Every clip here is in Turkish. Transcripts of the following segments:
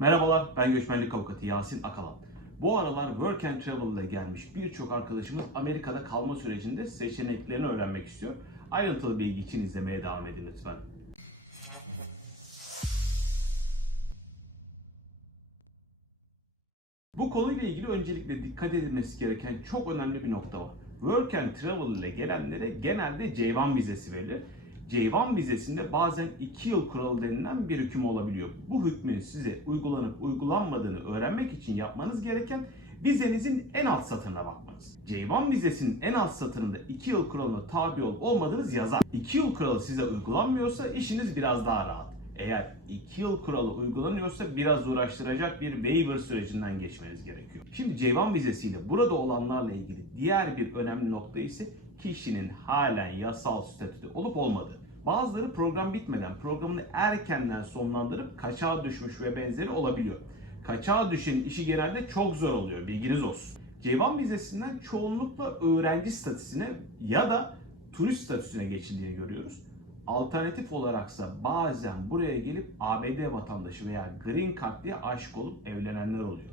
Merhabalar, ben göçmenlik avukatı Yasin Akalan. Bu aralar Work and Travel ile gelmiş birçok arkadaşımız Amerika'da kalma sürecinde seçeneklerini öğrenmek istiyor. Ayrıntılı bilgi için izlemeye devam edin lütfen. Bu konuyla ilgili öncelikle dikkat edilmesi gereken çok önemli bir nokta var. Work and Travel ile gelenlere genelde J1 vizesi verilir. J1 vizesinde bazen 2 yıl kuralı denilen bir hüküm olabiliyor. Bu hükmün size uygulanıp uygulanmadığını öğrenmek için yapmanız gereken vizenizin en alt satırına bakmanız. J1 vizesinin en alt satırında 2 yıl kuralına tabi olup olmadığınız yazar. 2 yıl kuralı size uygulanmıyorsa işiniz biraz daha rahat. Eğer 2 yıl kuralı uygulanıyorsa biraz uğraştıracak bir waiver sürecinden geçmeniz gerekiyor. Şimdi C1 vizesiyle burada olanlarla ilgili diğer bir önemli nokta ise kişinin halen yasal statüde olup olmadığı. Bazıları program bitmeden programını erkenden sonlandırıp kaçağa düşmüş ve benzeri olabiliyor. Kaçağa düşenin işi genelde çok zor oluyor bilginiz olsun. C1 vizesinden çoğunlukla öğrenci statüsüne ya da turist statüsüne geçildiğini görüyoruz. Alternatif olaraksa bazen buraya gelip ABD vatandaşı veya Green Card diye aşık olup evlenenler oluyor.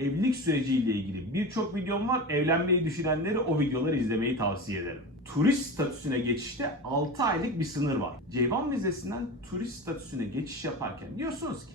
Evlilik süreciyle ilgili birçok videom var. Evlenmeyi düşünenleri o videoları izlemeyi tavsiye ederim. Turist statüsüne geçişte 6 aylık bir sınır var. C1 vizesinden turist statüsüne geçiş yaparken diyorsunuz ki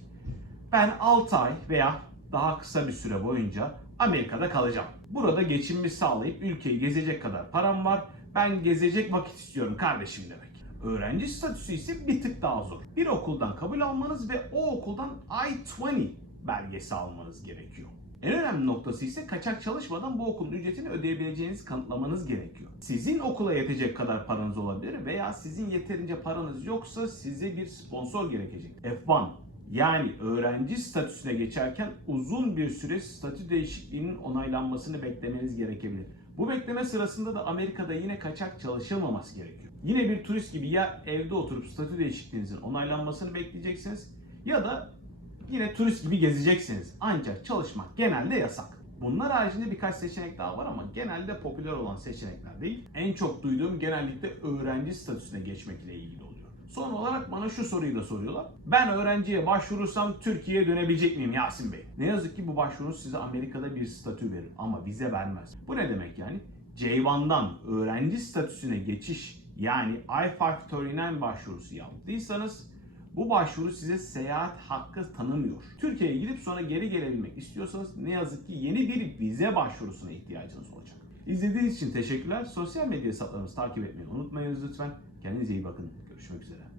ben 6 ay veya daha kısa bir süre boyunca Amerika'da kalacağım. Burada geçimimi sağlayıp ülkeyi gezecek kadar param var. Ben gezecek vakit istiyorum kardeşim demek. Öğrenci statüsü ise bir tık daha zor. Bir okuldan kabul almanız ve o okuldan I-20 belgesi almanız gerekiyor. En önemli noktası ise kaçak çalışmadan bu okulun ücretini ödeyebileceğinizi kanıtlamanız gerekiyor. Sizin okula yetecek kadar paranız olabilir veya sizin yeterince paranız yoksa size bir sponsor gerekecek. F1 yani öğrenci statüsüne geçerken uzun bir süre statü değişikliğinin onaylanmasını beklemeniz gerekebilir. Bu bekleme sırasında da Amerika'da yine kaçak çalışılmaması gerekiyor. Yine bir turist gibi ya evde oturup statü değişikliğinizin onaylanmasını bekleyeceksiniz ya da yine turist gibi gezeceksiniz. Ancak çalışmak genelde yasak. Bunlar haricinde birkaç seçenek daha var ama genelde popüler olan seçenekler değil. En çok duyduğum genellikle öğrenci statüsüne geçmek ile ilgili oluyor. Son olarak bana şu soruyu da soruyorlar. Ben öğrenciye başvurursam Türkiye'ye dönebilecek miyim Yasin Bey? Ne yazık ki bu başvurunuz size Amerika'da bir statü verir ama vize vermez. Bu ne demek yani? J1'dan öğrenci statüsüne geçiş yani I-539 başvurusu yaptıysanız bu başvuru size seyahat hakkı tanımıyor. Türkiye'ye gidip sonra geri gelebilmek istiyorsanız ne yazık ki yeni bir vize başvurusuna ihtiyacınız olacak. İzlediğiniz için teşekkürler. Sosyal medya hesaplarımızı takip etmeyi unutmayınız lütfen. Kendinize iyi bakın. Görüşmek üzere.